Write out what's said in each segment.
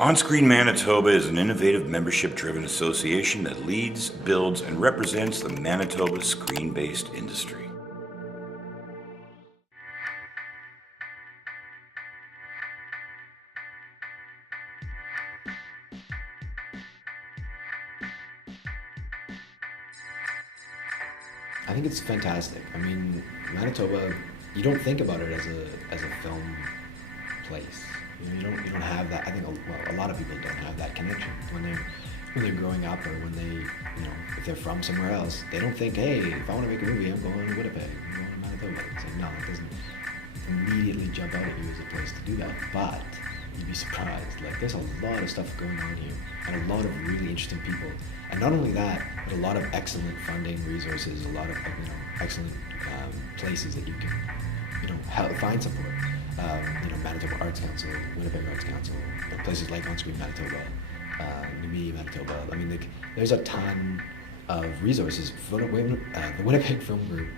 On-Screen Manitoba is an innovative membership-driven association that leads, builds, and represents the Manitoba screen-based industry. I think it's fantastic. I mean, Manitoba, you don't think about it as a film place. You don't have that. I think a lot of people don't have that connection when they're growing up, or when they, if they're from somewhere else. They don't think, hey, if I want to make a movie, I'm going to Winnipeg, I'm going to Manitoba. It's like, no, it doesn't immediately jump out at you as a place to do that. But you'd be surprised. Like, there's a lot of stuff going on here, and a lot of really interesting people. And not only that, but a lot of excellent funding resources, a lot of excellent places that you can help find support. Manitoba Arts Council, Winnipeg Arts Council, places like On-Screen Manitoba, New Manitoba. I mean, there's a ton of resources. The Winnipeg Film Group.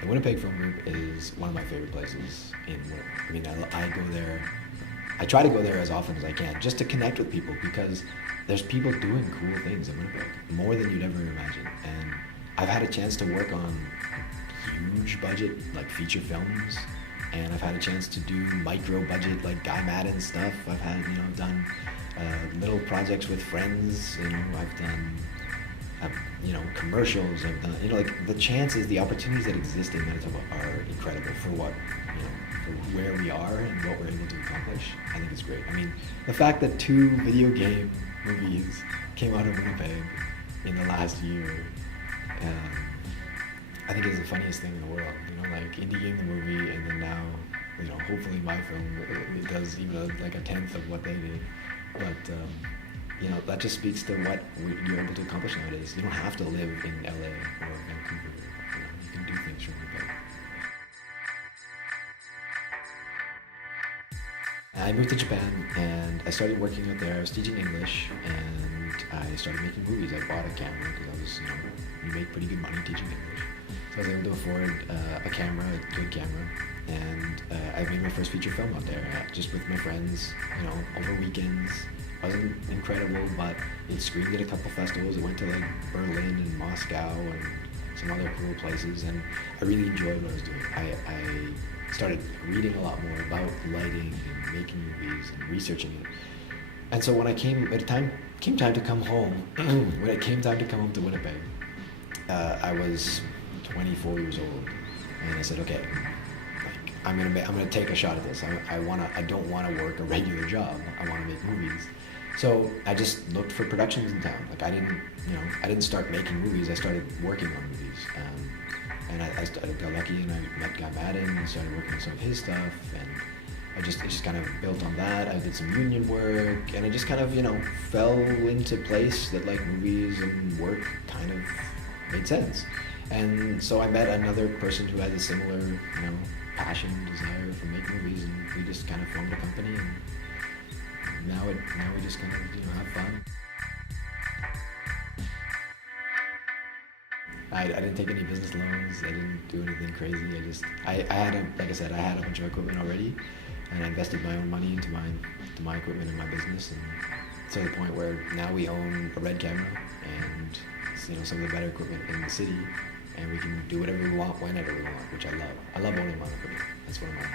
The Winnipeg Film Group is one of my favorite places in Winnipeg. I mean, I go there. I try to go there as often as I can, just to connect with people, because there's people doing cool things in Winnipeg, more than you'd ever imagine. And I've had a chance to work on huge budget, like feature films, and I've had a chance to do micro budget, like Guy Madden stuff. I've had, done little projects with friends. I've done, commercials. I've done, like the chances, the opportunities that exist in Manitoba are incredible for what, for where we are and what we're able to accomplish. I think it's great. I mean, the fact that 2 video game movies came out of Winnipeg in the last year, I think is the funniest thing in the world. Like Indie Game the movie, and then now, hopefully my film, it does even a 10th of what they did. But that just speaks to what you're able to accomplish nowadays. You don't have to live in LA or Vancouver. You can do things from Winnipeg. I moved to Japan and I started working out there. I was teaching English and I started making movies. I bought a camera because I was, you make pretty good money teaching English. So I was able to afford a camera, a good camera, and I made my first feature film out there, just with my friends, over weekends. It wasn't incredible, but it screened at a couple festivals. It went to like Berlin and Moscow and some other cool places, and I really enjoyed what I was doing. I started reading a lot more about lighting and making movies and researching it. And so when came time to come home, when it came time to come home to Winnipeg, I was 24 years old, and I said, okay, like I'm gonna take a shot at this. I don't want to work a regular job. I want to make movies. So I just looked for productions in town. Like I didn't start making movies. I started working on movies. And I got lucky and I met Guy Madden and started working on some of his stuff, and it just kind of built on that. I did some union work, and it just kind of, fell into place that like movies and work kind of made sense. And so I met another person who had a similar, passion, desire for making movies, and we just kind of formed a company, and now we just kind of, have fun. I didn't take any business loans. I didn't do anything crazy. I had a bunch of equipment already, and I invested my own money into my equipment and my business, and to the point where now we own a red camera and some of the better equipment in the city, and we can do whatever we want whenever we want, which I love. I love owning my own equipment. That's one of my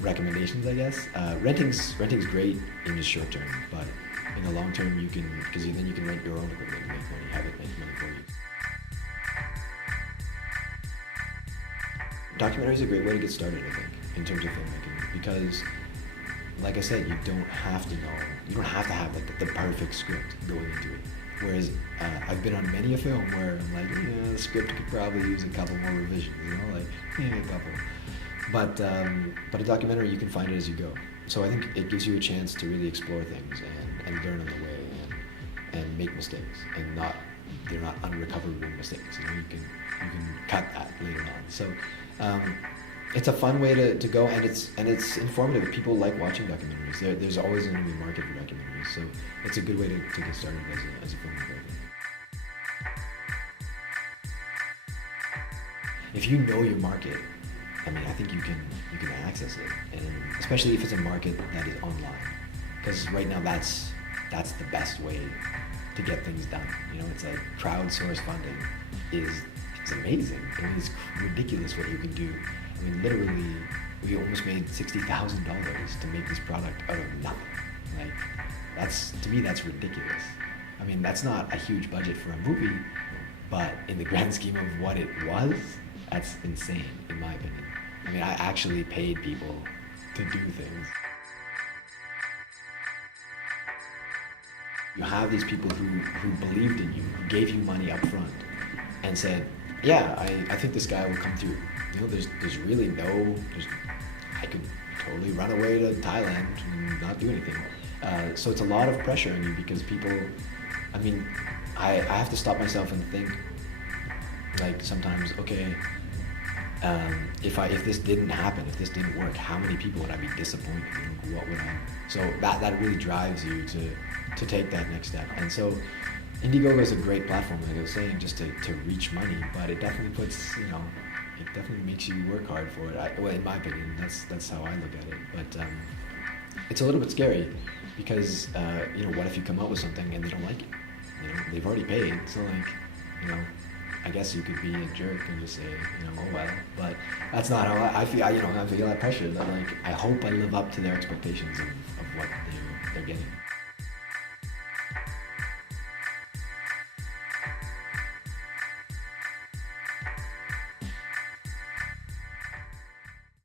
recommendations, I guess. Renting's great in the short term, but in the long term because then you can rent your own equipment and make money, have it make money for you. Documentary is a great way to get started, I think, in terms of filmmaking, because, like I said, you don't have to have like the perfect script going into it. Whereas I've been on many a film where I'm like, the script could probably use a couple more revisions, a couple. But a documentary, you can find it as you go. So I think it gives you a chance to really explore things and learn on the way and make mistakes, and they're not unrecoverable mistakes. You can cut that later on. So it's a fun way to go, and it's informative. People like watching documentaries. There's always going to be a market for documentaries, so it's a good way to get started as a filmmaker. If you know your market, I think you can access it, and especially if it's a market that is online. because right now that's the best way to get things done. You know, it's like crowdsource funding is amazing. I mean, it's ridiculous what you can do. I mean, literally, we almost made $60,000 to make this product out of nothing. Like, to me, that's ridiculous. I mean, that's not a huge budget for a movie, but in the grand scheme of what it was, that's insane, in my opinion. I mean, I actually paid people to do things. You have these people who believed in you, who gave you money up front, and said, yeah, I think this guy will come through. You know, there's really I could totally run away to Thailand and not do anything. So it's a lot of pressure on you because people, I mean, I have to stop myself and think, like, sometimes, okay, if this didn't happen, if this didn't work, how many people would I be disappointed? You know, what would I? So that really drives you to take that next step. And so Indiegogo is a great platform, like I was saying, just to reach money, but it definitely puts, you know, it definitely makes you work hard for it. Well, in my opinion, that's how I look at it. But it's a little bit scary because, you know, what if you come up with something and they don't like it? You know, they've already paid, so like, you know, I guess you could be a jerk and just say, you know, oh well. But that's not how I feel. You know, I feel that pressure. That, like, I hope I live up to their expectations of what they're getting.